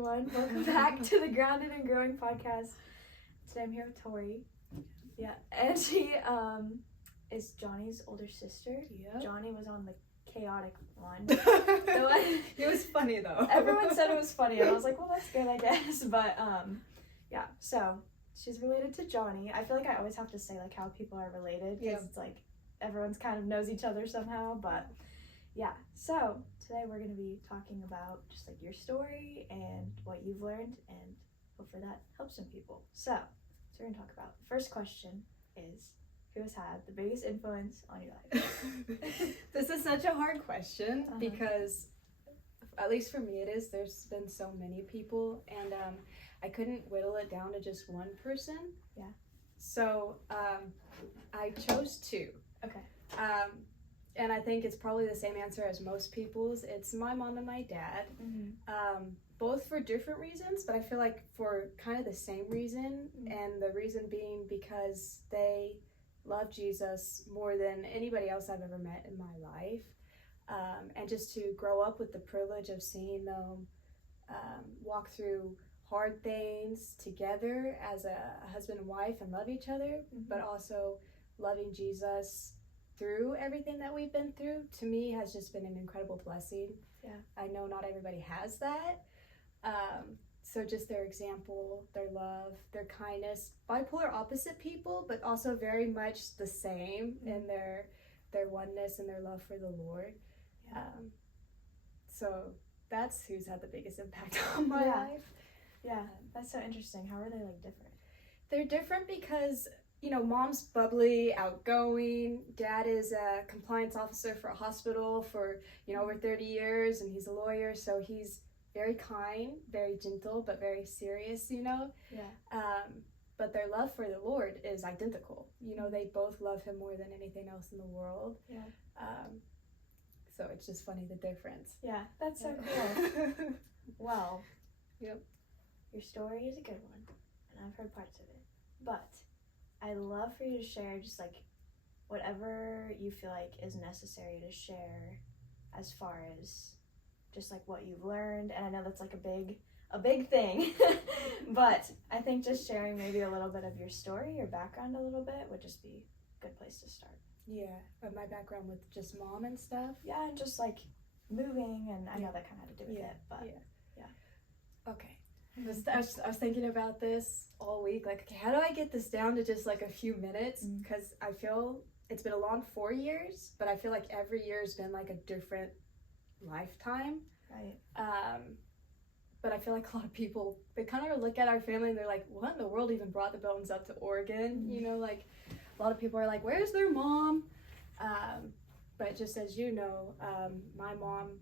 everyone. Welcome back to the Grounded and Growing podcast. Today I'm here with Torri. Yeah, and she is Johnny's older sister. Yep. Johnny was on the chaotic one. It was funny though. Everyone said it was funny, and I was like, well, that's good, I guess. But yeah. So she's related to Johnny. I feel like I always have to say like how people are related because it's like everyone's kind of knows each other somehow. But yeah. So today we're gonna be talking about just like your story and what you've learned, and hopefully that helps some people. So we're gonna talk about the first question is, who has had the biggest influence on your life? This is such a hard question because, at least for me it is, there's been so many people, and I couldn't whittle it down to just one person. Yeah. So I chose two. Okay. And I think it's probably the same answer as most people's. It's my mom and my dad. Mm-hmm. Both for different reasons, but I feel like for kind of the same reason, and the reason being because they love Jesus more than anybody else I've ever met in my life. And just to grow up with the privilege of seeing them walk through hard things together as a husband and wife and love each other, but also loving Jesus through everything that we've been through, to me has just been an incredible blessing. Yeah. I know not everybody has that. So just their example, their love, their kindness, bipolar opposite people, but also very much the same in their oneness and their love for the Lord. Yeah. So that's who's had the biggest impact on my life. Yeah, that's so interesting. How are they like different? They're different because, you know, mom's bubbly, outgoing. Dad is a compliance officer for a hospital for, over 30 years, and he's a lawyer, so he's very kind, very gentle, but very serious, Yeah. But their love for the Lord is identical. They both love him more than anything else in the world. Yeah. So it's just funny, the difference. Yeah, that's so cool. Well, Yep. Your story is a good one, and I've heard parts of it. But I'd love for you to share just like whatever you feel like is necessary to share as far as just like what you've learned. And I know that's like a big thing, but I think just sharing maybe a little bit of your story, your background a little bit would just be a good place to start. Yeah, my background with just mom and stuff. Yeah, and just like moving, and I know that kind of had to do with it, but Okay. I was thinking about this all week, like, okay, how do I get this down to just like a few minutes? Because I feel it's been a long 4 years, but I feel like every year has been like a different lifetime. Right. But I feel like a lot of people, they kind of look at our family and they're like, what in the world even brought the Beltons up to Oregon? Like a lot of people are like, where's their mom? But just as you know, my mom,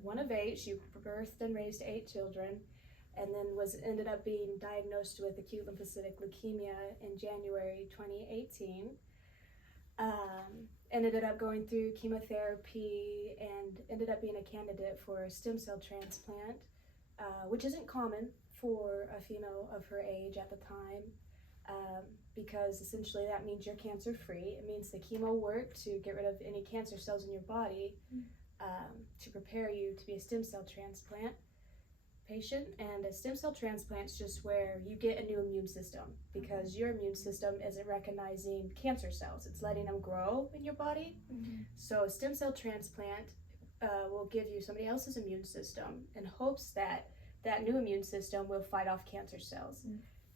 one of 8, she birthed and raised 8 children, and then ended up being diagnosed with acute lymphocytic leukemia in January 2018. Ended up going through chemotherapy and ended up being a candidate for a stem cell transplant, which isn't common for a female of her age at the time, because essentially that means you're cancer free. It means the chemo worked to get rid of any cancer cells in your body, to prepare you to be a stem cell transplant patient. And a stem cell transplant is just where you get a new immune system, because your immune system isn't recognizing cancer cells, it's letting them grow in your body. So a stem cell transplant will give you somebody else's immune system in hopes that that new immune system will fight off cancer cells.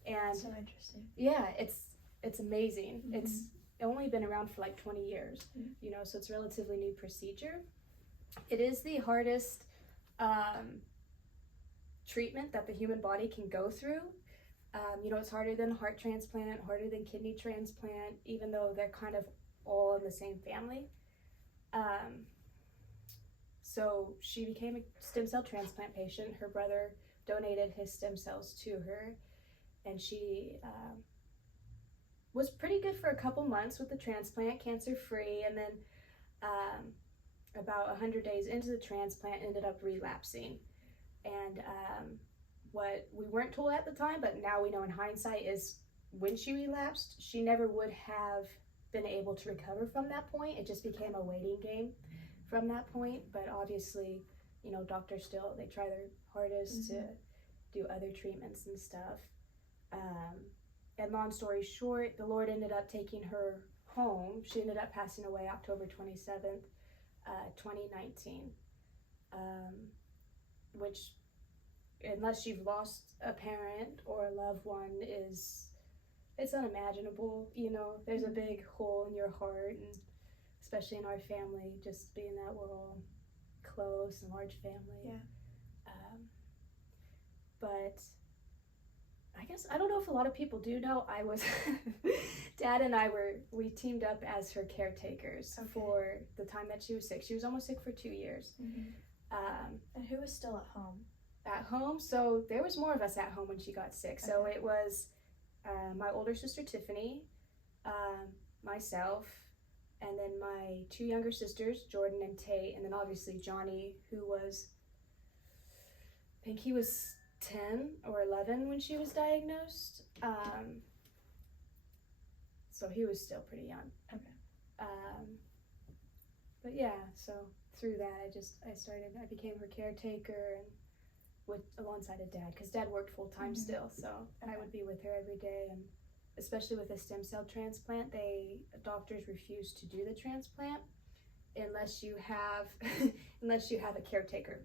And so interesting. Yeah, it's amazing. It's only been around for like 20 years, so it's a relatively new procedure. It is the hardest treatment that the human body can go through. It's harder than heart transplant, harder than kidney transplant, even though they're kind of all in the same family. So she became a stem cell transplant patient. Her brother donated his stem cells to her, and she was pretty good for a couple months with the transplant, cancer-free, and then about 100 days into the transplant ended up relapsing. And what we weren't told at the time, but now we know in hindsight, is when she relapsed, she never would have been able to recover from that point. It just became a waiting game from that point. But obviously you know, doctors still, they try their hardest to do other treatments and stuff. And long story short, the Lord ended up taking her home. She ended up passing away October 27th, 2019. Which, unless you've lost a parent or a loved one, it's unimaginable. You know, there's a big hole in your heart, and especially in our family, just being that we're all close and large family. Yeah. But I guess, I don't know if a lot of people do know, I was, Dad and we teamed up as her caretakers for the time that she was sick. She was almost sick for 2 years. And who was still at home? At home, so there was more of us at home when she got sick. So it was my older sister Tiffany, myself, and then my 2 younger sisters, Jordan and Tate, and then obviously Johnny, who was, I think he was 10 or 11 when she was diagnosed. So he was still pretty young. But yeah, so through that I became her caretaker, and alongside of Dad, because Dad worked full time still, so I would be with her every day. And especially with a stem cell transplant, doctors refuse to do the transplant unless you have a caretaker.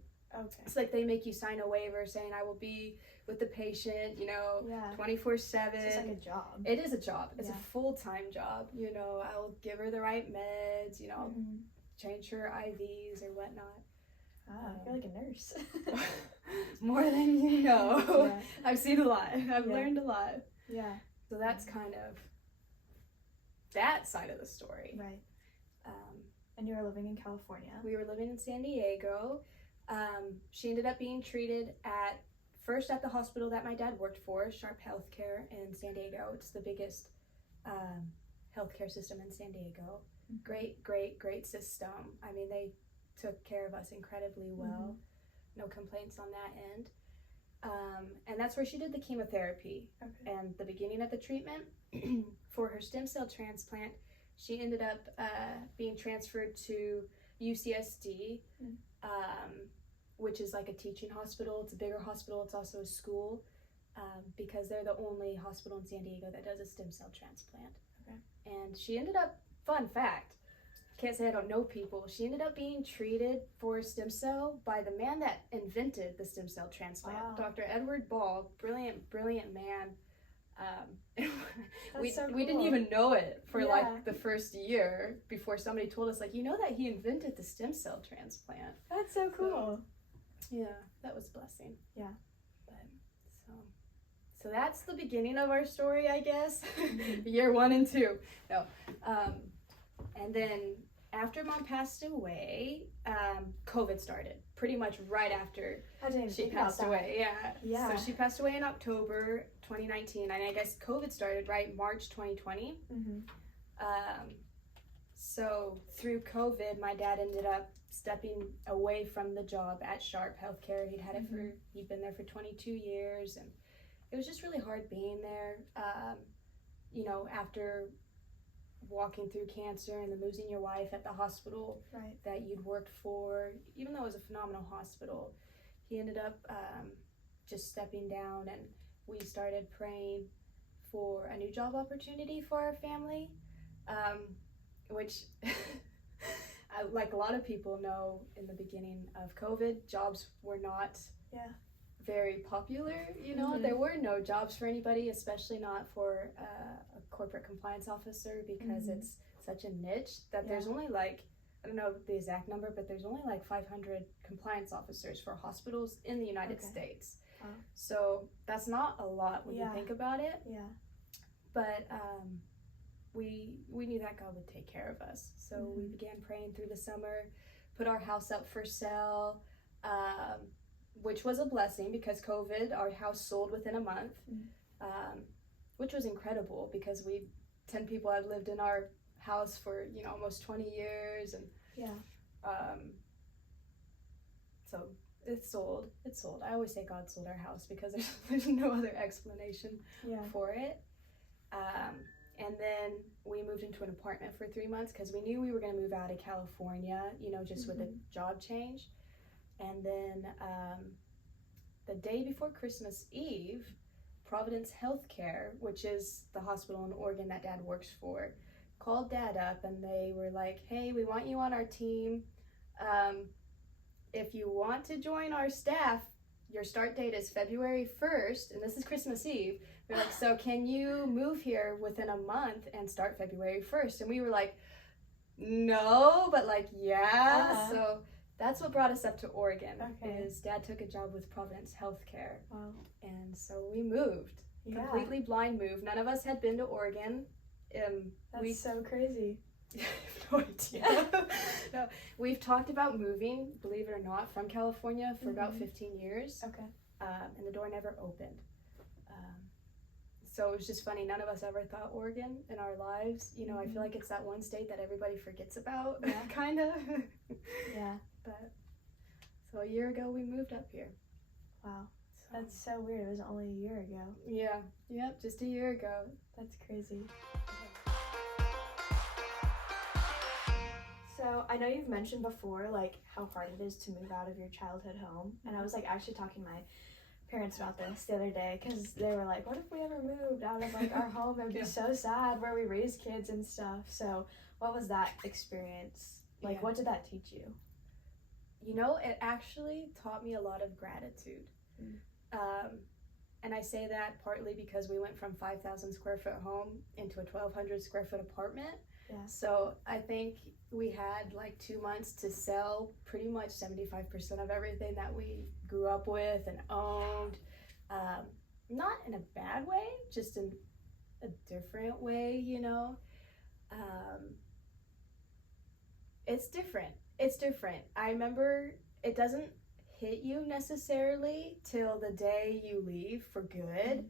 It's like they make you sign a waiver saying I will be with the patient, you know, 24/7. It's just like a job. It is a job. It's a full-time job. You know, I'll give her the right meds, you know, change her IVs or whatnot. You're like a nurse. More than you know. I've seen a lot. I've learned a lot. Yeah. So that's kind of that side of the story. Right. And you were living in California. We were living in San Diego. She ended up being treated first at the hospital that my dad worked for, Sharp Healthcare in San Diego. It's the biggest healthcare system in San Diego. Great system. I mean, they took care of us incredibly well. No complaints on that end. And that's where she did the chemotherapy. And the beginning of the treatment for her stem cell transplant, she ended up being transferred to UCSD, which is like a teaching hospital. It's a bigger hospital. It's also a school, because they're the only hospital in San Diego that does a stem cell transplant. And she ended up, fun fact, can't say I don't know people, she ended up being treated for stem cell by the man that invented the stem cell transplant, Dr. Edward Ball. Brilliant man. We didn't even know it for like the first year before somebody told us, like, you know that he invented the stem cell transplant. That's so cool. Yeah, that was a blessing. Yeah. But so that's the beginning of our story, I guess. Year 1 and 2. No. And then after Mom passed away, COVID started pretty much right after she passed away. Yeah. So she passed away in October 2019, and I guess COVID started right March 2020. So through COVID, my dad ended up stepping away from the job at Sharp Healthcare. He'd been there for 22 years, and it was just really hard being there. You know, after walking through cancer and then losing your wife at the hospital that you'd worked for, even though it was a phenomenal hospital, he ended up just stepping down, and we started praying for a new job opportunity for our family, which like a lot of people know, in the beginning of COVID, jobs were not very popular. You know, there were no jobs for anybody, especially not for a corporate compliance officer, because it's such a niche that there's only like, I don't know the exact number, but there's only like 500 compliance officers for hospitals in the United States. So that's not a lot when you think about it. But we knew that God would take care of us. So we began praying through the summer, put our house up for sale, which was a blessing, because COVID, our house sold within a month, which was incredible, because 10 people had lived in our house for, you know, almost 20 years, and so it sold. I always say God sold our house, because there's no other explanation for it. And then we moved into an apartment for 3 months, because we knew we were going to move out of California, you know, just with a job change. And then the day before Christmas Eve, Providence Healthcare, which is the hospital in Oregon that Dad works for, called Dad up and they were like, hey, we want you on our team. If you want to join our staff, your start date is February 1st, and this is Christmas Eve. They're like, so can you move here within a month and start February 1st? And we were like, no, but like, yeah. So that's what brought us up to Oregon, is Dad took a job with Providence Healthcare. Wow. And so we moved, completely blind move. None of us had been to Oregon. That's so crazy. No idea. No, we've talked about moving, believe it or not, from California for about 15 years. Okay. And the door never opened. So it was just funny. None of us ever thought Oregon in our lives. You know, I feel like it's that one state that everybody forgets about, kind of. Yeah. But so a year ago we moved up here. Wow. That's so weird. It was only a year ago. Yeah. Yep. Just a year ago. That's crazy. So I know you've mentioned before, like, how hard it is to move out of your childhood home. And I was, like, actually talking to my parents about this the other day, because they were like, what if we ever moved out of, like, our home? It would be so sad where we raise kids and stuff. So what was that experience? Like, what did that teach you? You know, it actually taught me a lot of gratitude. And I say that partly because we went from 5,000 square foot home into a 1,200 square foot apartment. Yeah. So I think we had like 2 months to sell pretty much 75% of everything that we grew up with and owned. Not in a bad way, just in a different way, you know. It's different. It's different. I remember it doesn't hit you necessarily till the day you leave for good.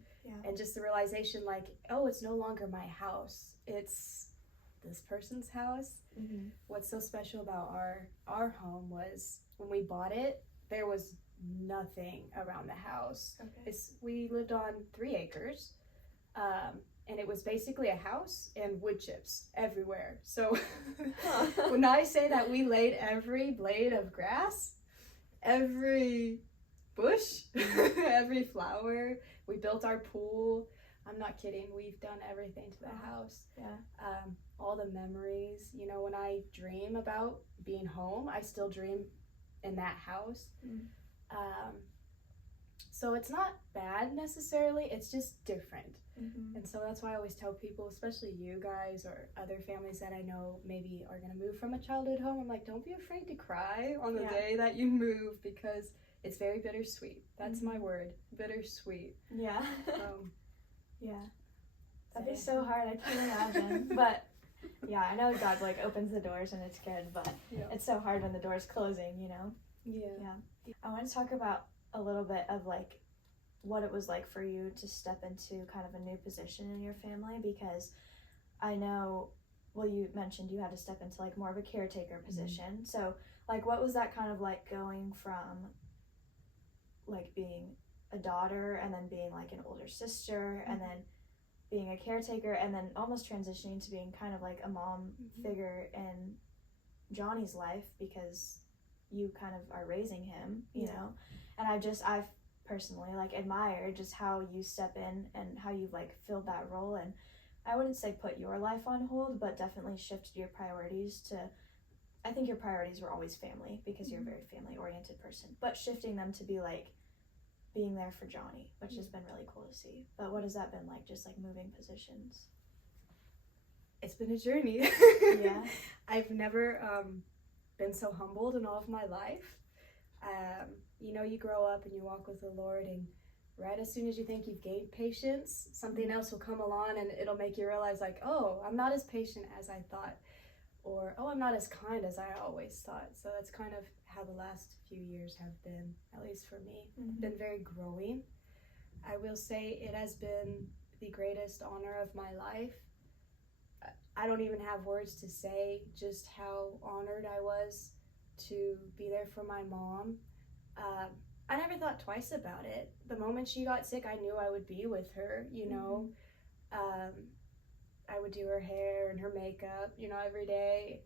And just the realization, like, oh, it's no longer my house. It's this person's house. What's so special about our home was when we bought it, there was nothing around the house. We lived on 3 acres, and it was basically a house and wood chips everywhere. So when I say that we laid every blade of grass, every bush, every flower, we built our pool. I'm not kidding. We've done everything to the house. All the memories, you know, when I dream about being home, I still dream in that house. So it's not bad necessarily, it's just different. And so that's why I always tell people, especially you guys or other families that I know maybe are going to move from a childhood home, I'm like, don't be afraid to cry on the day that you move, because it's very bittersweet. That's my word, bittersweet. Yeah. That'd be so hard, I can't imagine. But yeah, I know God like opens the doors and it's good, but it's so hard when the door's closing, you know? I want to talk about a little bit of like what it was like for you to step into kind of a new position in your family, because I know, well, you mentioned you had to step into like more of a caretaker position. So like what was that kind of like, going from like being a daughter and then being like an older sister and then being a caretaker and then almost transitioning to being kind of like a mom figure in Johnny's life, because you kind of are raising him, you know? And I've personally like admired just how you step in and how you've like filled that role. And I wouldn't say put your life on hold, but definitely shifted your priorities to, I think your priorities were always family, because you're a very family oriented person, but shifting them to be like being there for Johnny, which has been really cool to see. But what has that been like, just like moving positions? It's been a journey. I've never been so humbled in all of my life. You know, you grow up and you walk with the Lord, and right as soon as you think you've gained patience, something else will come along and it'll make you realize like, oh, I'm not as patient as I thought, or oh, I'm not as kind as I always thought. So that's kind of how the last few years have been, at least for me. Been very growing. I will say it has been the greatest honor of my life. I don't even have words to say just how honored I was to be there for my mom. I never thought twice about it. The moment she got sick, I knew I would be with her, you know. I would do her hair and her makeup, you know, every day.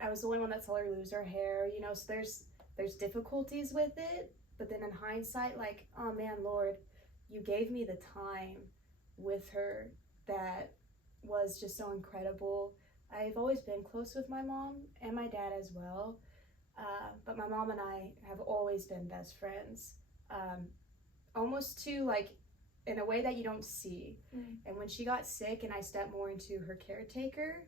I was the only one that saw her lose her hair, you know, so there's there's difficulties with it, but then in hindsight, like, oh man, Lord, you gave me the time with her that was just so incredible. I've always been close with my mom and my dad as well, but my mom and I have always been best friends, almost to like in a way that you don't see. And when she got sick and I stepped more into her caretaker,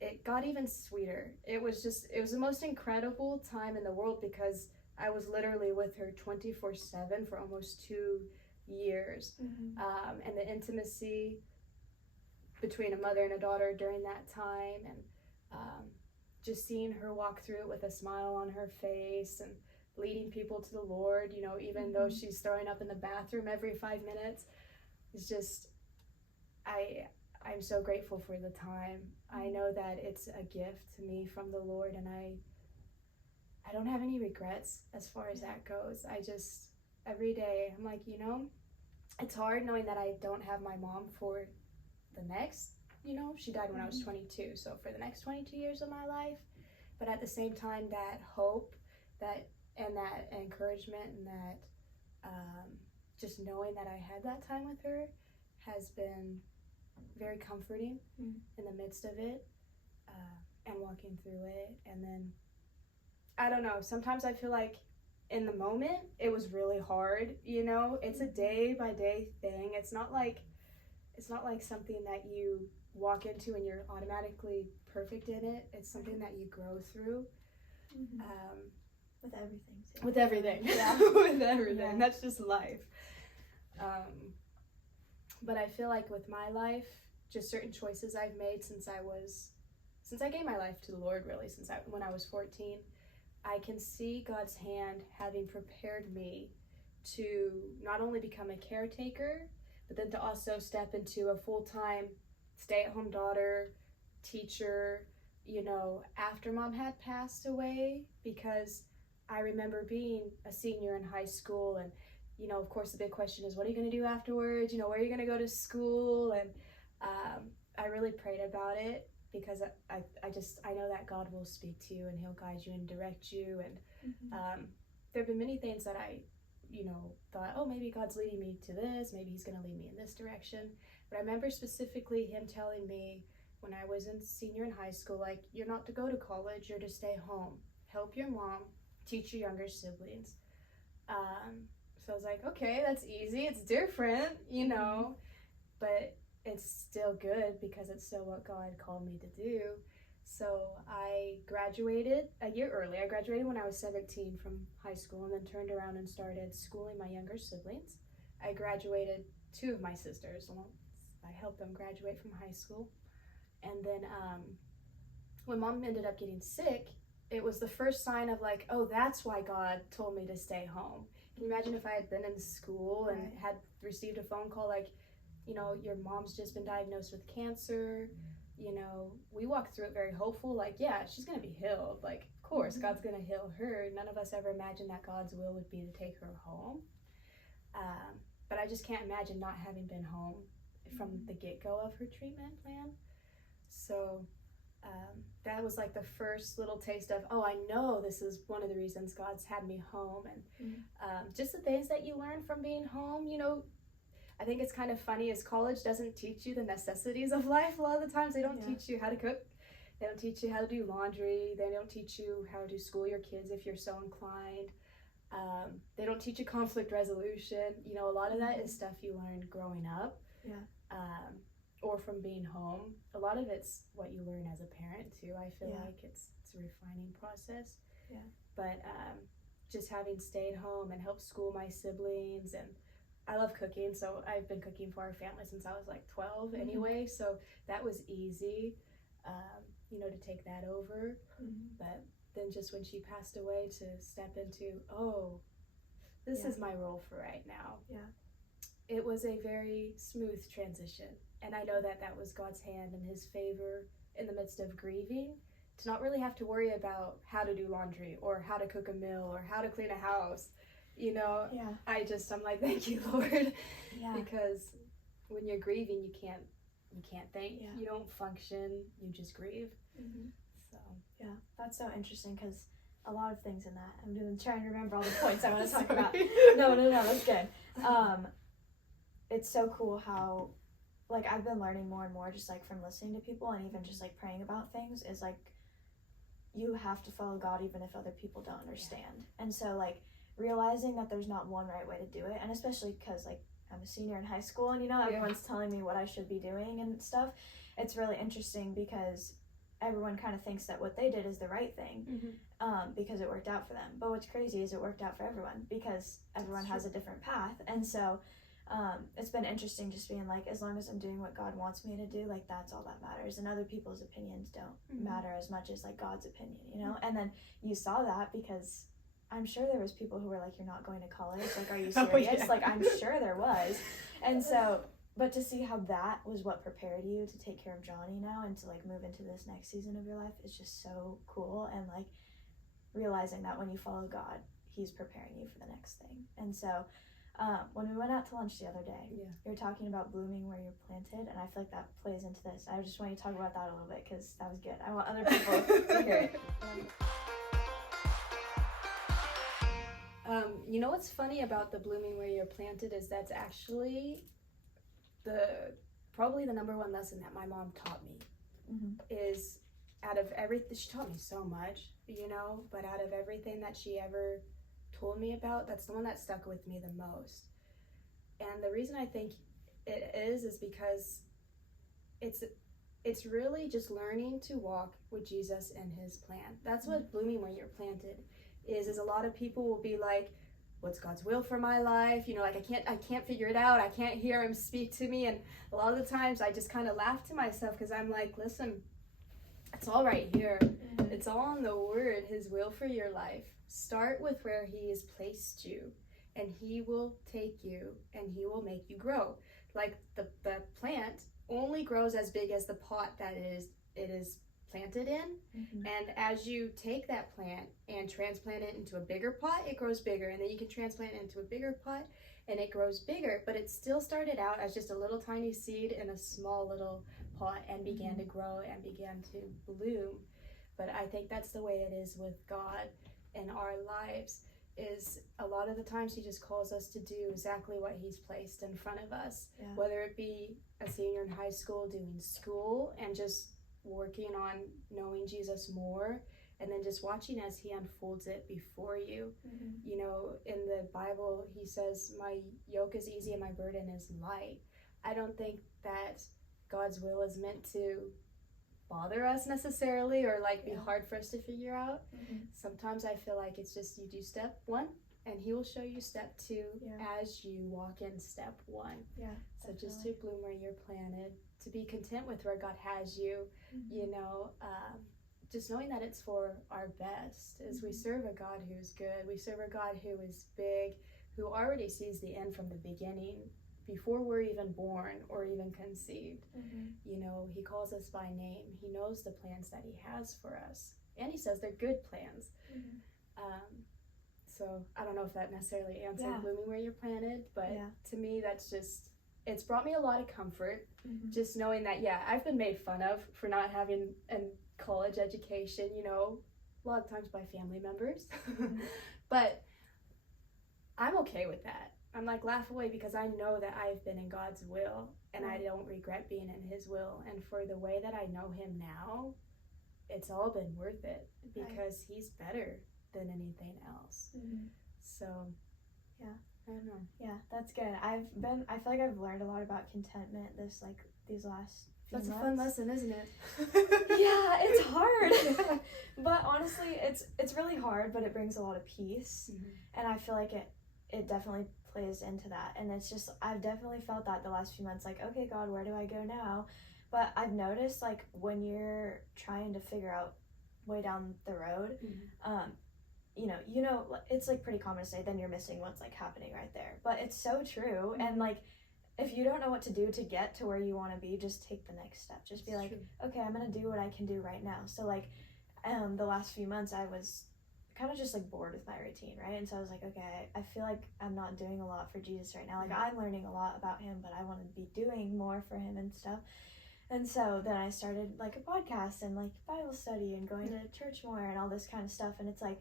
it got even sweeter. It was the most incredible time in the world because I was literally with her 24/7 for almost 2 years. And the intimacy between a mother and a daughter during that time, and just seeing her walk through it with a smile on her face and leading people to the Lord, you know, even though she's throwing up in the bathroom every 5 minutes, it's just, I'm so grateful for the time. I know that it's a gift to me from the Lord, and I don't have any regrets as far as that goes. I just, every day, I'm like, you know, it's hard knowing that I don't have my mom for the next, you know, she died when I was 22, so for the next 22 years of my life. But at the same time, that hope, that encouragement, and that just knowing that I had that time with her has been very comforting in the midst of it, and walking through it. And then, I don't know, sometimes I feel like in the moment it was really hard, you know. It's a day by day thing. It's not like something that you walk into and you're automatically perfect in it. It's something that you grow through. With everything too. With everything. Yeah. With everything. That's just life. But I feel like with my life, just certain choices I've made since I gave my life to the Lord, really, when I was 14, I can see God's hand having prepared me to not only become a caretaker, but then to also step into a full-time stay-at-home daughter, teacher, you know, after mom had passed away, because I remember being a senior in high school, and, you know, of course the big question is, what are you going to do afterwards? You know, where are you going to go to school? And I really prayed about it, because I know that God will speak to you and he'll guide you and direct you. And there have been many things that I, you know, thought, oh, maybe God's leading me to this, maybe he's going to lead me in this direction. But I remember specifically him telling me when I was in senior in high school, like, you're not to go to college, you're to stay home, help your mom, teach your younger siblings. So I was like, okay, that's easy, it's different, you know, but it's still good because it's still what God called me to do. So I graduated a year early. I graduated when I was 17 from high school, and then turned around and started schooling my younger siblings. I graduated 2 of my sisters. Well, I helped them graduate from high school. And then when mom ended up getting sick, it was the first sign of like, oh, that's why God told me to stay home. Can you imagine if I had been in school and had received a phone call like, you know, your mom's just been diagnosed with cancer. You know, we walked through it very hopeful, like, yeah, she's going to be healed. Like, of course, God's going to heal her. None of us ever imagined that God's will would be to take her home. But I just can't imagine not having been home from the get-go of her treatment plan. So that was like the first little taste of, oh, I know this is one of the reasons God's had me home. And just the things that you learn from being home, you know, I think it's kind of funny as college doesn't teach you the necessities of life a lot of the times. They don't teach you how to cook. They don't teach you how to do laundry. They don't teach you how to school your kids if you're so inclined. They don't teach you conflict resolution. You know, a lot of that is stuff you learn growing up. Or from being home. A lot of it's what you learn as a parent too. I feel like it's a refining process. But just having stayed home and helped school my siblings, and I love cooking, so I've been cooking for our family since I was like 12 anyway, so that was easy, you know, to take that over. But then just when she passed away, to step into, oh, this is my role for right now. It was a very smooth transition, and I know that that was God's hand and his favor in the midst of grieving, to not really have to worry about how to do laundry or how to cook a meal or how to clean a house. You know, I'm like, thank you, Lord, because when you're grieving, you can't think, you don't function, you just grieve. So that's so interesting, because a lot of things in that. I'm trying to remember all the points I want to talk about. No, that's good. It's so cool how, like, I've been learning more and more just, like, from listening to people and even just, like, praying about things is, like, you have to follow God even if other people don't understand. And so, like, realizing that there's not one right way to do it, and especially because, like, I'm a senior in high school and, everyone's telling me what I should be doing and stuff, it's really interesting because everyone kind of thinks that what they did is the right thing, because it worked out for them. But what's crazy is it worked out for everyone because everyone has a different path. And so it's been interesting just being like, as long as I'm doing what God wants me to do, like, that's all that matters. And other people's opinions don't matter as much as, like, God's opinion, And then you saw that because I'm sure there was people who were like, you're not going to college, like, are you serious? Oh, yeah. Like, I'm sure there was. And so, but to see how that was what prepared you to take care of Johnny now and to, like, move into this next season of your life is just so cool. And, like, realizing that when you follow God, he's preparing you for the next thing. And so when we went out to lunch the other day, you were talking about blooming where you're planted, and I feel like that plays into this. I just want you to talk about that a little bit because that was good. I want other people to hear it. You know what's funny about the blooming where you're planted is that's actually probably the number one lesson that my mom taught me. Is out of everything, she taught me so much, but out of everything that she ever told me about, that's the one that stuck with me the most. And the reason I think it is because it's really just learning to walk with Jesus and his plan. That's what blooming where you're planted is a lot of people will be like, what's God's will for my life? Like, I can't figure it out. I can't hear him speak to me. And a lot of the times I just kind of laugh to myself because I'm like, listen, it's all right here. It's all in the word, his will for your life. Start with where he has placed you, and he will take you and he will make you grow. Like the plant only grows as big as the pot that it is planted in. And as you take that plant and transplant it into a bigger pot, it grows bigger, and then you can transplant it into a bigger pot and it grows bigger. But it still started out as just a little tiny seed in a small little pot and began to grow and began to bloom. But I think that's the way it is with God in our lives, is a lot of the times he just calls us to do exactly what he's placed in front of us, whether it be a senior in high school doing school and just working on knowing Jesus more, and then just watching as he unfolds it before you. In the Bible he says, my yoke is easy and my burden is light. I don't think that God's will is meant to bother us necessarily or like be hard for us to figure out. Sometimes I feel like it's just you do step one and he will show you step two as you walk in step one. So definitely. Just to bloom where you're planted, to be content with where God has you, just knowing that it's for our best, is we serve a God who is good. We serve a God who is big, who already sees the end from the beginning, before we're even born or even conceived. He calls us by name. He knows the plans that he has for us, and he says they're good plans. So I don't know if that necessarily answered blooming where you're planted, but to me that's just, it's brought me a lot of comfort, just knowing that I've been made fun of for not having a college education, a lot of times by family members. But I'm okay with that. I'm like, laugh away, because I know that I've been in God's will and I don't regret being in his will. And for the way that I know him now, it's all been worth it, because he's better than anything else. So I don't know. That's good. I feel like I've learned a lot about contentment these last few months. That's a fun lesson, isn't it? It's hard. But honestly, it's really hard, but it brings a lot of peace. And I feel like it definitely plays into that. And it's just, I've definitely felt that the last few months, like, okay, God, where do I go now? But I've noticed, like, when you're trying to figure out way down the road, it's like pretty common to say, then you're missing what's like happening right there. But it's so true. And like, if you don't know what to do to get to where you want to be, just take the next step. Just be like, okay, I'm gonna do what I can do right now. So like, the last few months I was kind of just like bored with my routine, right? And so I was like, okay, I feel like I'm not doing a lot for Jesus right now. Like, I'm learning a lot about him, but I want to be doing more for him and stuff. And so then I started like a podcast and like Bible study and going to church more and all this kind of stuff. And it's like,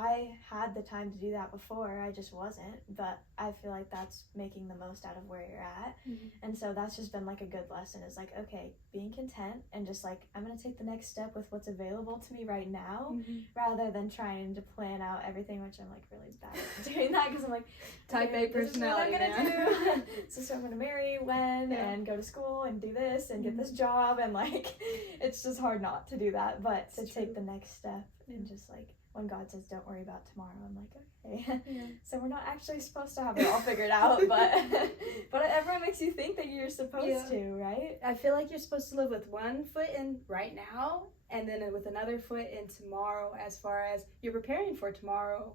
I had the time to do that before, I just wasn't, but I feel like that's making the most out of where you're at. And so that's just been like a good lesson, is like, okay, being content and just like, I'm gonna take the next step with what's available to me right now, rather than trying to plan out everything, which I'm like really bad at doing that, because I'm like, Type A personality, this is what I'm gonna do. So I'm gonna marry when, and go to school and do this and get this job, and like it's just hard not to do that, but to take the next step and just like, when God says don't worry about tomorrow, I'm like, okay. So we're not actually supposed to have it all figured out, but everyone makes you think that you're supposed to, right? I feel like you're supposed to live with one foot in right now, and then with another foot in tomorrow, as far as you're preparing for tomorrow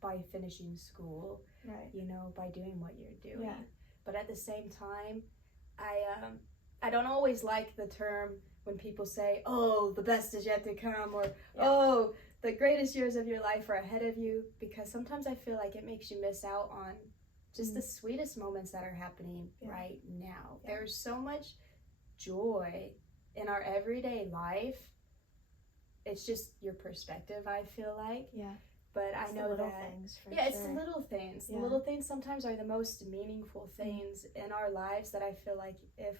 by finishing school, right? You know, by doing what you're doing. But at the same time, I don't always like the term when people say, oh, the best is yet to come, or oh, the greatest years of your life are ahead of you, because sometimes I feel like it makes you miss out on just the sweetest moments that are happening right now. There's so much joy in our everyday life. It's just your perspective, I feel like. But it's I know the little that things, it's the little things. The little things sometimes are the most meaningful things in our lives, that I feel like if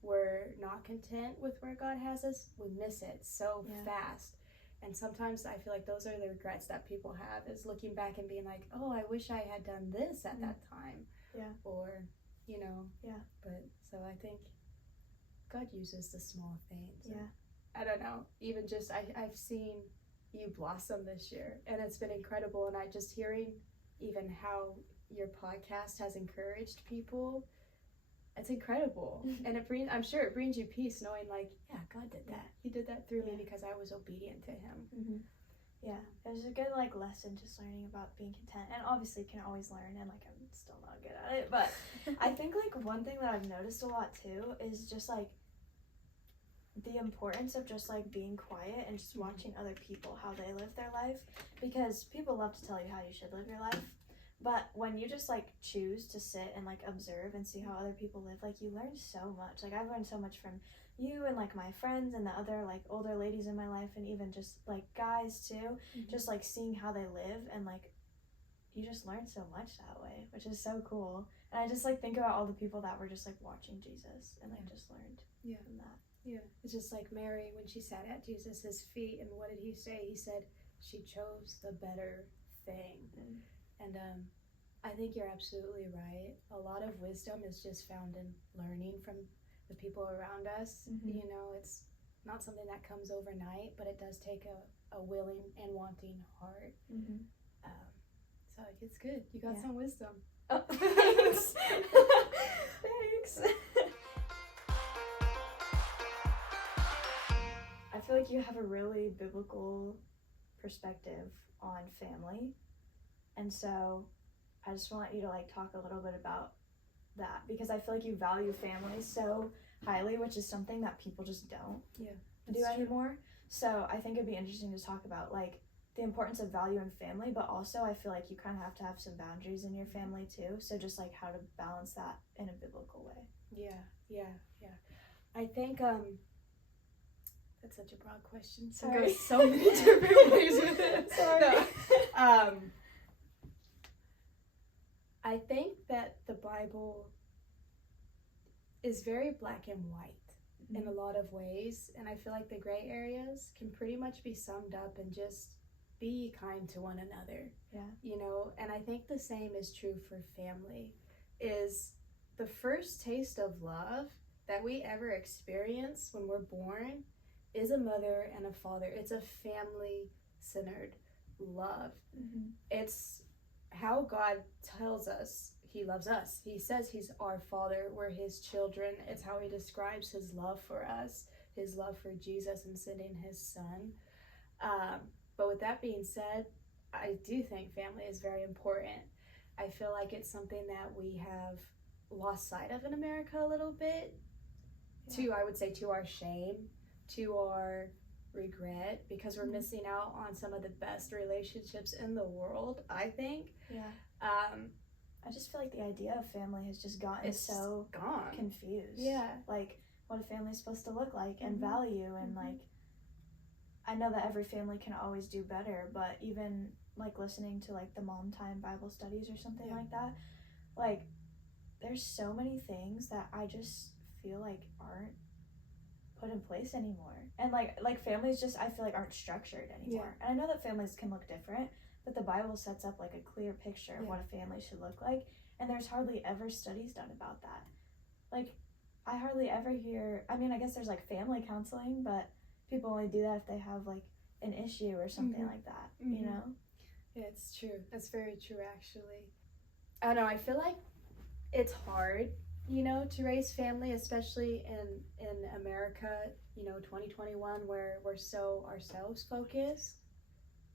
we're not content with where God has us, we miss it so fast. And sometimes I feel like those are the regrets that people have, is looking back and being like, oh, I wish I had done this at that time. Or, you know. But so I think God uses the small things. I don't know. Even just, I've seen you blossom this year, and it's been incredible. And I just hearing even how your podcast has encouraged people, it's incredible. And I'm sure it brings you peace knowing like, God did that. He did that through me because I was obedient to him. It was a good like lesson, just learning about being content, and obviously you can always learn, and like I'm still not good at it, but I think like one thing that I've noticed a lot too is just like the importance of just like being quiet and just watching other people, how they live their life, because people love to tell you how you should live your life. But when you just like choose to sit and like observe and see how other people live, like you learn so much. Like I've learned so much from you and like my friends and the other like older ladies in my life, and even just like guys too, just like seeing how they live, and like you just learn so much that way, which is so cool. And I just like think about all the people that were just like watching Jesus and like just learned from that. It's just like Mary, when she sat at Jesus's feet, and what did he say? He said she chose the better thing. And I think you're absolutely right. A lot of wisdom is just found in learning from the people around us. You know, it's not something that comes overnight, but it does take a willing and wanting heart. So it's good. You got some wisdom. Oh, thanks. Thanks. I feel like you have a really biblical perspective on family. And so I just want you to like talk a little bit about that, because I feel like you value family so highly, which is something that people just don't do anymore. So I think it'd be interesting to talk about like the importance of valuing family, but also I feel like you kind of have to have some boundaries in your family too. So just like how to balance that in a biblical way. I think that's such a broad question. So Sorry. it goes so many different ways with it. Sorry. No. I think that the Bible is very black and white in a lot of ways, and I feel like the gray areas can pretty much be summed up in just be kind to one another. You know, and I think the same is true for family. Is the first taste of love that we ever experience when we're born is a mother and a father. It's a family-centered love. It's how God tells us he loves us. He says he's our father, we're his children. It's how he describes his love for us, his love for Jesus and sending his son. But with that being said, I do think family is very important. I feel like it's something that we have lost sight of in America a little bit, I would say to our shame, to our regret, because we're missing out on some of the best relationships in the world, I think. I just feel like the idea of family has just gotten so confused. Like what a family's supposed to look like and value, and like I know that every family can always do better, but even like listening to like the mom time Bible studies or something like that, like there's so many things that I just feel like aren't put in place anymore. And like families just, I feel like, aren't structured anymore. And I know that families can look different, but the Bible sets up like a clear picture of what a family should look like, and there's hardly ever studies done about that. Like I hardly ever hear, I mean, I guess there's like family counseling, but people only do that if they have like an issue or something like that, you know? Yeah, it's true. That's very true, actually. I don't know, I feel like it's hard, you know, to raise family, especially in America, you know, 2021, where we're so ourselves focused.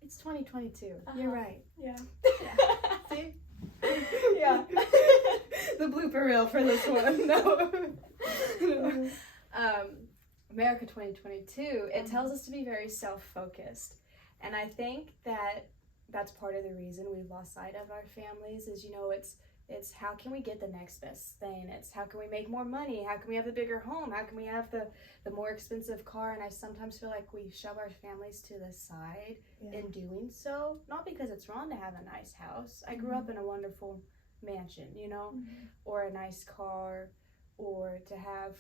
It's 2022. You're right. Yeah. See? Yeah. The blooper reel for this one. No. America 2022, it tells us to be very self-focused. And I think that that's part of the reason we've lost sight of our families is, you know, it's how can we get the next best thing? It's how can we make more money? How can we have the bigger home? How can we have the more expensive car? And I sometimes feel like we shove our families to the side in doing so. Not because it's wrong to have a nice house. I grew up in a wonderful mansion, you know, or a nice car, or to have,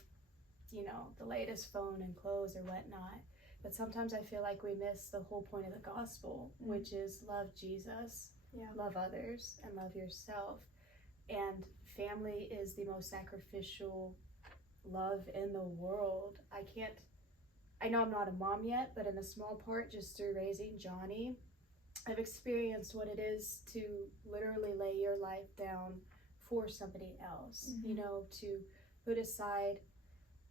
you know, the latest phone and clothes or whatnot. But sometimes I feel like we miss the whole point of the gospel, which is love Jesus, love others, and love yourself. And family is the most sacrificial love in the world. I know I'm not a mom yet, but in a small part, just through raising Johnny, I've experienced what it is to literally lay your life down for somebody else, you know, to put aside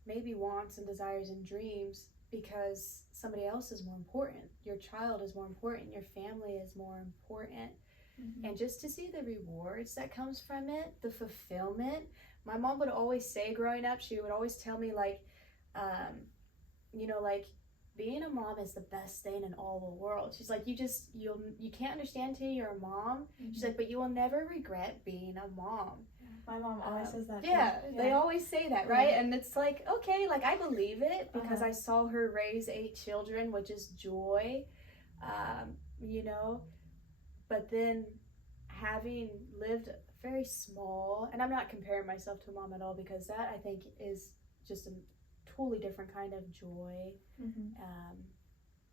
maybe wants and desires and dreams because somebody else is more important. Your child is more important. Your family is more important. And just to see the rewards that comes from it, the fulfillment. My mom would always say growing up, she would always tell me like, you know, like being a mom is the best thing in all the world. She's like, you can't understand till you're a mom. She's like, but you will never regret being a mom. My mom always says that. Yeah, they always say that, right? And it's like, okay, like I believe it because I saw her raise 8 children, which is joy, you know. But then having lived very small, and I'm not comparing myself to a mom at all because that I think is just a totally different kind of joy.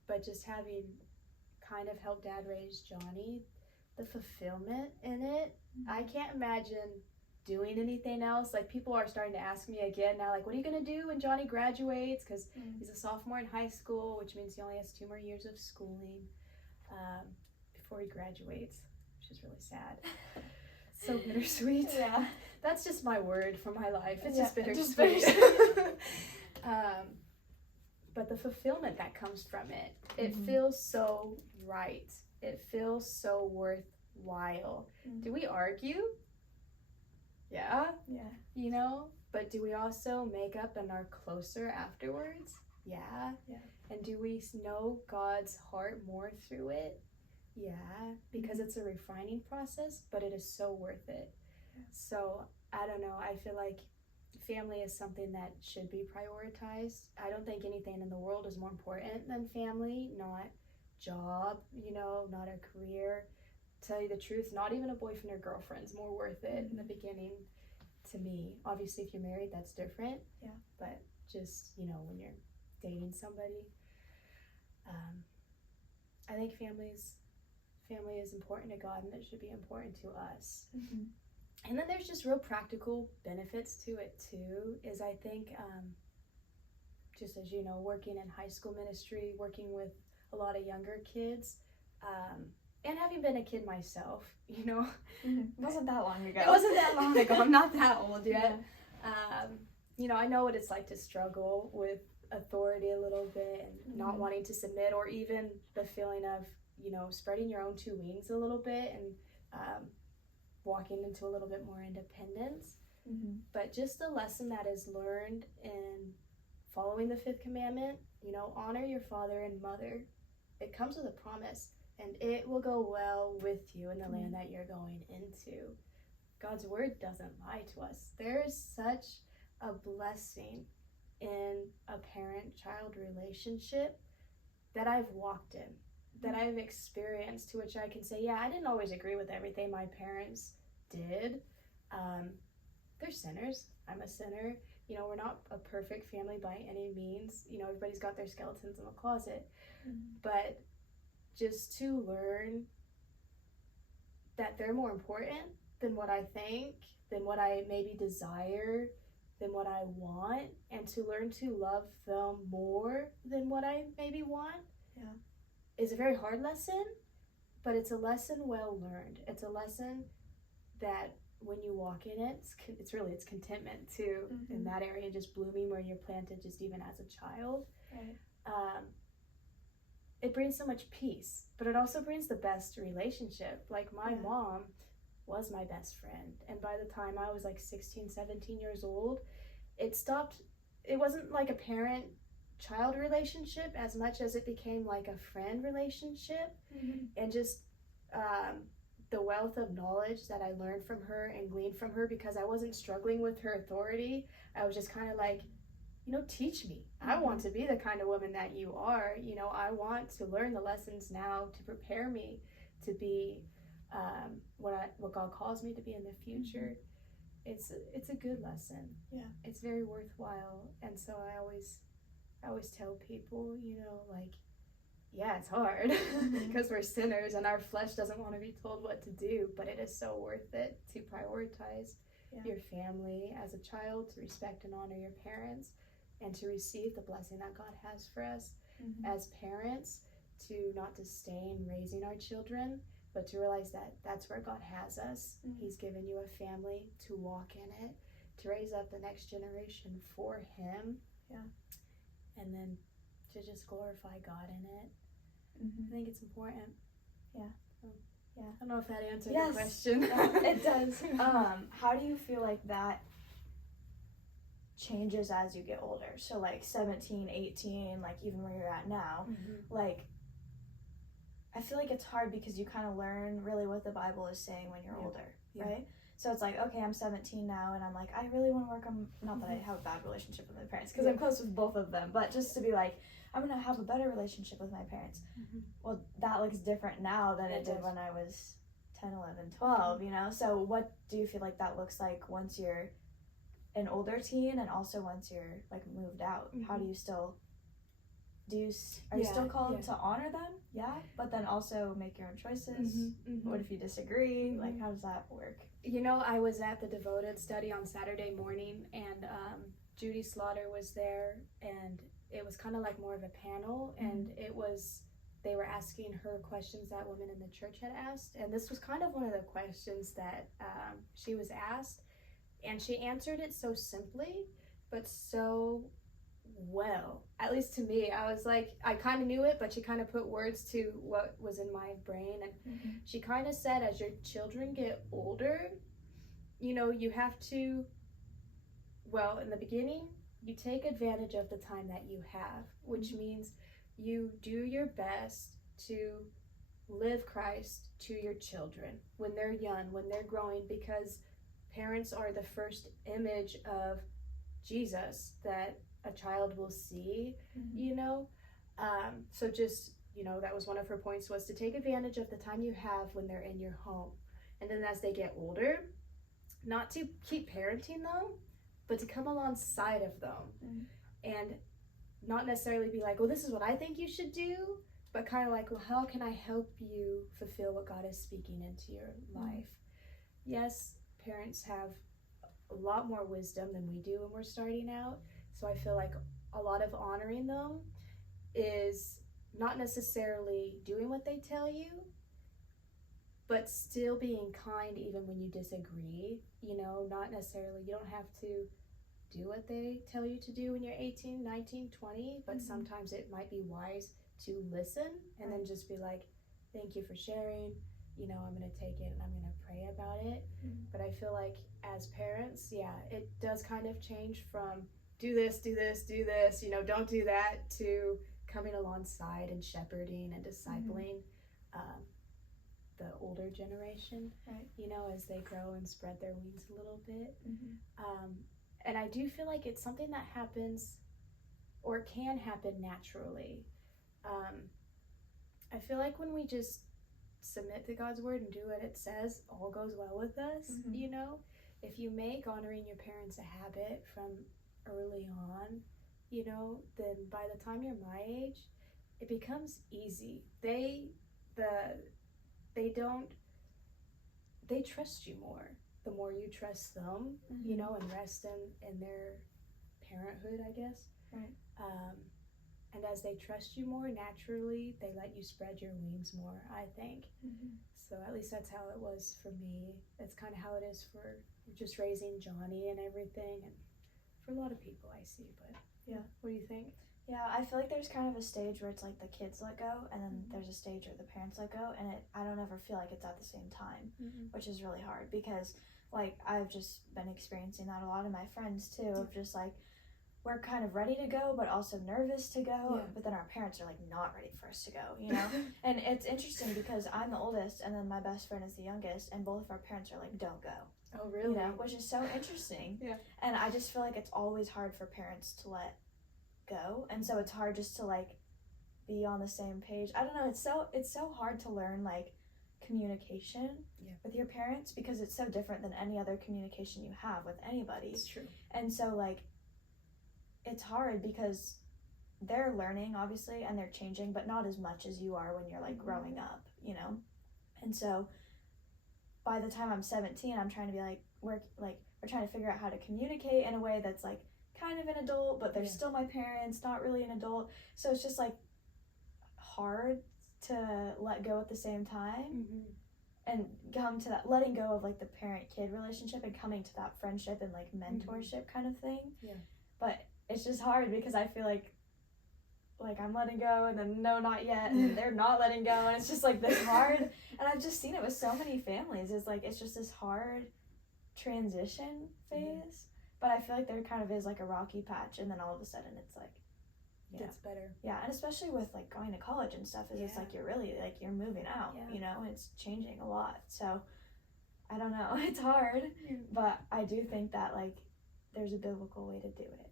But just having kind of helped Dad raise Johnny, the fulfillment in it, I can't imagine doing anything else. Like people are starting to ask me again now, like, what are you going to do when Johnny graduates? Because he's a sophomore in high school, which means he only has 2 more years of schooling before he graduates, which is really sad. So bittersweet. Yeah. That's just my word for my life. It's just bittersweet. But the fulfillment that comes from it, it feels so right. It feels so worthwhile. Do we argue? Yeah. You know, but do we also make up and are closer afterwards? Yeah. And do we know God's heart more through it? Yeah, because it's a refining process, but it is so worth it. So I don't know, I feel like family is something that should be prioritized. I don't think anything in the world is more important than family, not job, you know, not a career. Tell you the truth, not even a boyfriend or girlfriend's more worth it in the beginning to me. Obviously, if you're married, that's different. Yeah. But just, you know, when you're dating somebody, I think family is important to God, and it should be important to us. And then there's just real practical benefits to it too, is I think, just as you know, working in high school ministry, working with a lot of younger kids, and having been a kid myself, you know. It wasn't that long ago. It wasn't that long ago. I'm not that old yet. You know, I know what it's like to struggle with authority a little bit and not wanting to submit, or even the feeling of, you know, spreading your own 2 wings a little bit and walking into a little bit more independence. But just the lesson that is learned in following the 5th commandment, you know, honor your father and mother. It comes with a promise, and it will go well with you in the land that you're going into. God's word doesn't lie to us. There is such a blessing in a parent-child relationship that I've walked in, that I've experienced, to which I can say, yeah, I didn't always agree with everything my parents did. They're sinners. I'm a sinner. You know, we're not a perfect family by any means. You know, everybody's got their skeletons in the closet. But just to learn that they're more important than what I think, than what I maybe desire, than what I want, and to learn to love them more than what I maybe want, is a very hard lesson, but it's a lesson well learned. It's a lesson that when you walk in it, it's contentment too, in that area, just blooming where you're planted just even as a child. Right. It brings so much peace, but it also brings the best relationship. Like my mom was my best friend, and by the time I was like 16, 17 years old, it wasn't like a parent-child relationship as much as it became like a friend relationship. And just the wealth of knowledge that I learned from her and gleaned from her, because I wasn't struggling with her authority. I was just kind of like, you know, teach me. I want to be the kind of woman that you are. You know, I want to learn the lessons now to prepare me to be what God calls me to be in the future. It's a good lesson. Yeah. It's very worthwhile. And so I always tell people, you know, like, yeah, it's hard because we're sinners and our flesh doesn't want to be told what to do, but it is so worth it to prioritize your family as a child, to respect and honor your parents, and to receive the blessing that God has for us as parents, to not disdain raising our children, but to realize that that's where God has us. He's given you a family to walk in it, to raise up the next generation for Him, and then to just glorify God in it. I think it's important. Yeah. I don't know if that answered your question. It does. How do you feel like that changes as you get older? So like 17, 18, like even where you're at now, like I feel like it's hard because you kind of learn really what the Bible is saying when you're older, right? So it's like, okay, I'm 17 now, and I'm like, I really want to work on, not that I have a bad relationship with my parents, because I'm close with both of them, but just to be like, I'm going to have a better relationship with my parents. Well, that looks different now than it did when I was 10, 11, 12, you know? So what do you feel like that looks like once you're an older teen, and also once you're like moved out? How do you still, are you still called to honor them? Yeah. But then also make your own choices? What if you disagree? Like, how does that work? You know, I was at the Devoted study on Saturday morning, and Judy Slaughter was there, and it was kind of like more of a panel, and they were asking her questions that women in the church had asked, and this was kind of one of the questions that she was asked, and she answered it so simply, but so well. At least to me, I was like, I kind of knew it, but she kind of put words to what was in my brain, and she kind of said, as your children get older, you know, you have to, well, in the beginning, you take advantage of the time that you have, which means you do your best to live Christ to your children when they're young, when they're growing, because parents are the first image of Jesus that a child will see, you know. So just, you know, that was one of her points, was to take advantage of the time you have when they're in your home. And then as they get older, not to keep parenting them, but to come alongside of them and not necessarily be like, well, this is what I think you should do, but kind of like, well, how can I help you fulfill what God is speaking into your life? Yes, parents have a lot more wisdom than we do when we're starting out. So I feel like a lot of honoring them is not necessarily doing what they tell you, but still being kind even when you disagree. You know, not necessarily, you don't have to do what they tell you to do when you're 18, 19, 20, but sometimes it might be wise to listen and then just be like, thank you for sharing, you know, I'm going to take it and I'm going to pray about it. But I feel like as parents, it does kind of change from do this, do this, do this, you know, don't do that, to coming alongside and shepherding and discipling the older generation, you know, as they grow and spread their wings a little bit. And I do feel like it's something that happens or can happen naturally. I feel like when we just submit to God's word and do what it says, all goes well with us. You know, if you make honoring your parents a habit from early on, you know, then by the time you're my age, it becomes easy. They trust you more the more you trust them, you know, and rest in their parenthood, I guess. Right. And as they trust you more, naturally, they let you spread your wings more, I think. So at least that's how it was for me. It's kind of how it is for just raising Johnny and everything, and for a lot of people I see. But yeah, what do you think? Yeah, I feel like there's kind of a stage where it's like the kids let go, and then there's a stage where the parents let go, and I don't ever feel like it's at the same time, which is really hard because, like, I've just been experiencing that a lot of my friends too, of just like, we're kind of ready to go, but also nervous to go, but then our parents are like not ready for us to go, you know? And it's interesting because I'm the oldest, and then my best friend is the youngest, and both of our parents are like, don't go. Oh, really? You know, which is so interesting. Yeah. And I just feel like it's always hard for parents to let go, and so it's hard just to like be on the same page. I don't know, it's so hard to learn like communication with your parents because it's so different than any other communication you have with anybody. It's true. And so like it's hard because they're learning obviously and they're changing, but not as much as you are when you're like growing up, you know. And so by the time I'm 17, I'm trying to be like we're trying to figure out how to communicate in a way that's like kind of an adult, but they're still my parents, not really an adult. So it's just like hard to let go at the same time and come to that letting go of like the parent-kid relationship and coming to that friendship and like mentorship kind of thing. But it's just hard because I feel like I'm letting go and then no, not yet, and they're not letting go, and it's just like this hard. And I've just seen it with so many families. It's like it's just this hard transition phase. But I feel like there kind of is like a rocky patch, and then all of a sudden it's like gets better. Yeah, and especially with like going to college and stuff, it's like you're really like you're moving out, you know, and it's changing a lot. So I don't know, it's hard, but I do think that like there's a biblical way to do it.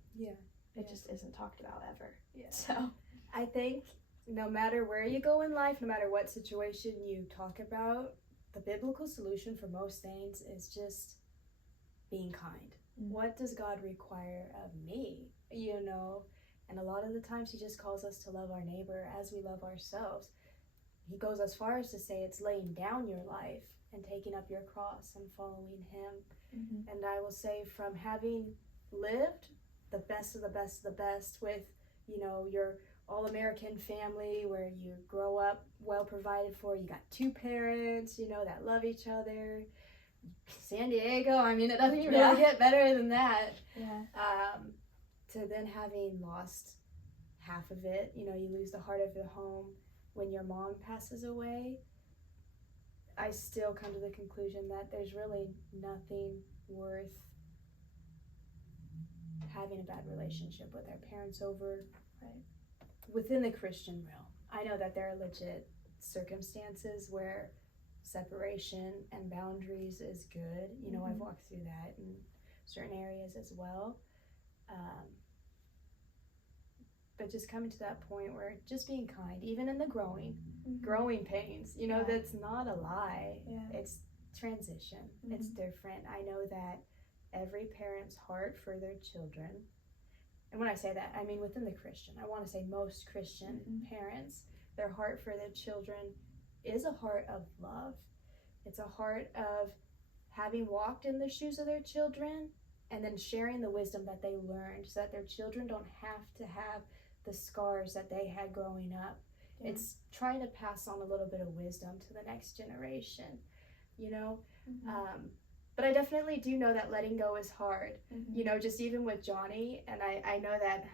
It just isn't talked about ever. So I think no matter where you go in life, no matter what situation you talk about, the biblical solution for most things is just being kind. What does God require of me? You know, and a lot of the times he just calls us to love our neighbor as we love ourselves. He goes as far as to say it's laying down your life and taking up your cross and following him. And I will say, from having lived the best of the best of the best with, you know, your all-American family where you grow up well provided for, you got 2 parents, you know, that love each other. San Diego, I mean, it doesn't really get better than that. To then having lost half of it, you know, you lose the heart of your home when your mom passes away. I still come to the conclusion that there's really nothing worth having a bad relationship with our parents over within the Christian realm. I know that there are legit circumstances where separation and boundaries is good. You know, I've walked through that in certain areas as well. But just coming to that point where just being kind, even in the growing pains, you know, that's not a lie. It's transition. It's different. I know that every parent's heart for their children, and when I say that, I mean within the Christian, I want to say most Christian parents, their heart for their children is a heart of love. It's a heart of having walked in the shoes of their children and then sharing the wisdom that they learned so that their children don't have to have the scars that they had growing up. It's trying to pass on a little bit of wisdom to the next generation, you know. But I definitely do know that letting go is hard, you know, just even with Johnny. And I know that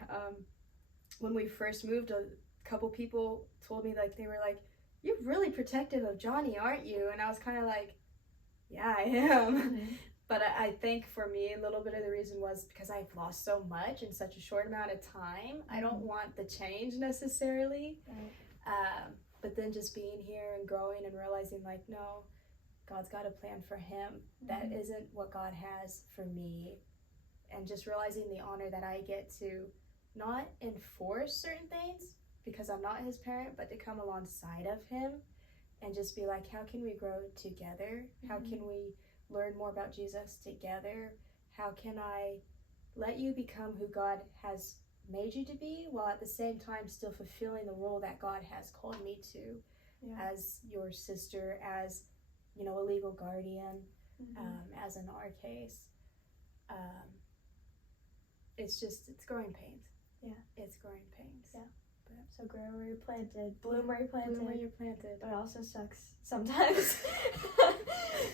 when we first moved, a couple people told me, like, they were like, "You're really protective of Johnny, aren't you?" And I was kind of like, yeah, I am. But I think for me, a little bit of the reason was because I've lost so much in such a short amount of time. I don't want the change necessarily. But then just being here and growing and realizing, like, no, God's got a plan for him. That isn't what God has for me. And just realizing the honor that I get to not enforce certain things, because I'm not his parent, but to come alongside of him and just be like, how can we grow together? How can we learn more about Jesus together? How can I let you become who God has made you to be, while at the same time still fulfilling the role that God has called me to, as your sister, as, you know, a legal guardian, as in our case. It's growing pains. Yeah. It's growing pains. Yeah. But, so grow where you're planted, bloom where you're planted. Bloom where you're planted. But it also sucks sometimes.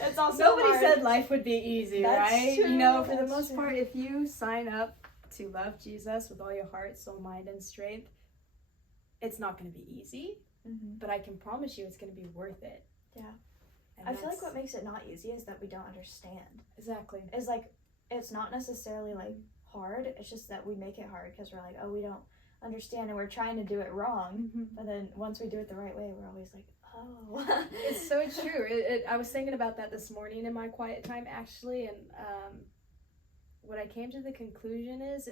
It's also Nobody hard. said life would be easy, That's right? true. You know, for the That's most true. part, if you sign up to love Jesus with all your heart, soul, mind, and strength, it's not going to be easy, but I can promise you it's going to be worth it. Yeah. And I feel like what makes it not easy is that we don't understand. Exactly. It's like, it's not necessarily like hard, it's just that we make it hard because we're like, oh, we don't understand and we're trying to do it wrong. But then once we do it the right way, we're always like, oh. It's so true. I was thinking about that this morning in my quiet time, actually, and what I came to the conclusion is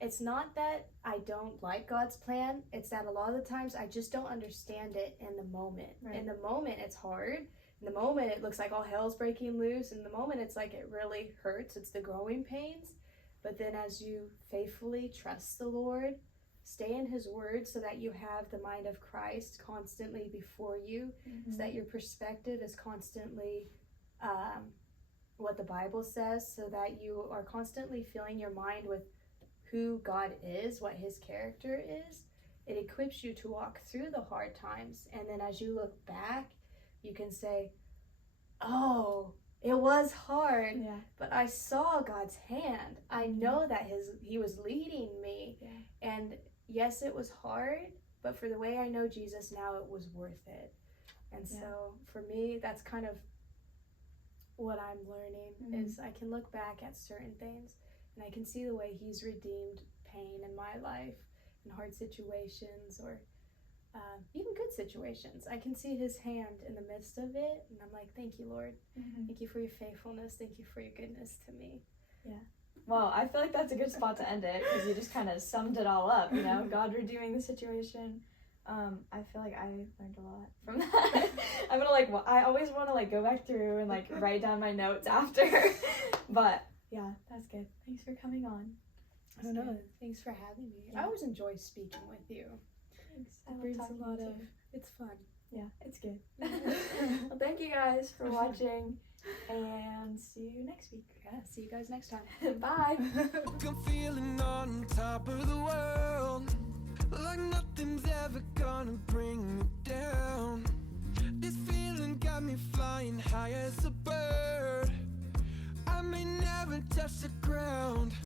it's not that I don't like God's plan, it's that a lot of the times I just don't understand it in the moment. Right. In the moment it's hard. In the moment it looks like all hell's breaking loose. In the moment it's like it really hurts. It's the growing pains. But then as you faithfully trust the Lord, stay in his word so that you have the mind of Christ constantly before you, so that your perspective is constantly what the Bible says, so that you are constantly filling your mind with who God is, what his character is. It equips you to walk through the hard times. And then as you look back, you can say, oh, it was hard, but I saw God's hand. I know that he was leading me. And yes, it was hard, but for the way I know Jesus now, it was worth it. And so for me, that's kind of what I'm learning, is I can look back at certain things and I can see the way he's redeemed pain in my life and hard situations, or even good situations. I can see his hand in the midst of it, and I'm like, thank you, Lord. Thank you for your faithfulness. Thank you for your goodness to me. Yeah. Well, I feel like that's a good spot to end it, because you just kind of summed it all up, you know, God redeeming the situation. I feel like I learned a lot from that. I'm gonna I always want to go back through and write down my notes after. But yeah, that's good. Thanks for coming on. I don't know. Thanks for having me. I always enjoy speaking with you. Thanks. It brings a lot of. It's fun. Yeah, it's good. Well, thank you guys for watching, and see you next week. Yeah, see you guys next time. Bye. I'm feeling on top of the world, like nothing's ever gonna bring me down. This feeling got me flying high as a bird. I may never touch the ground.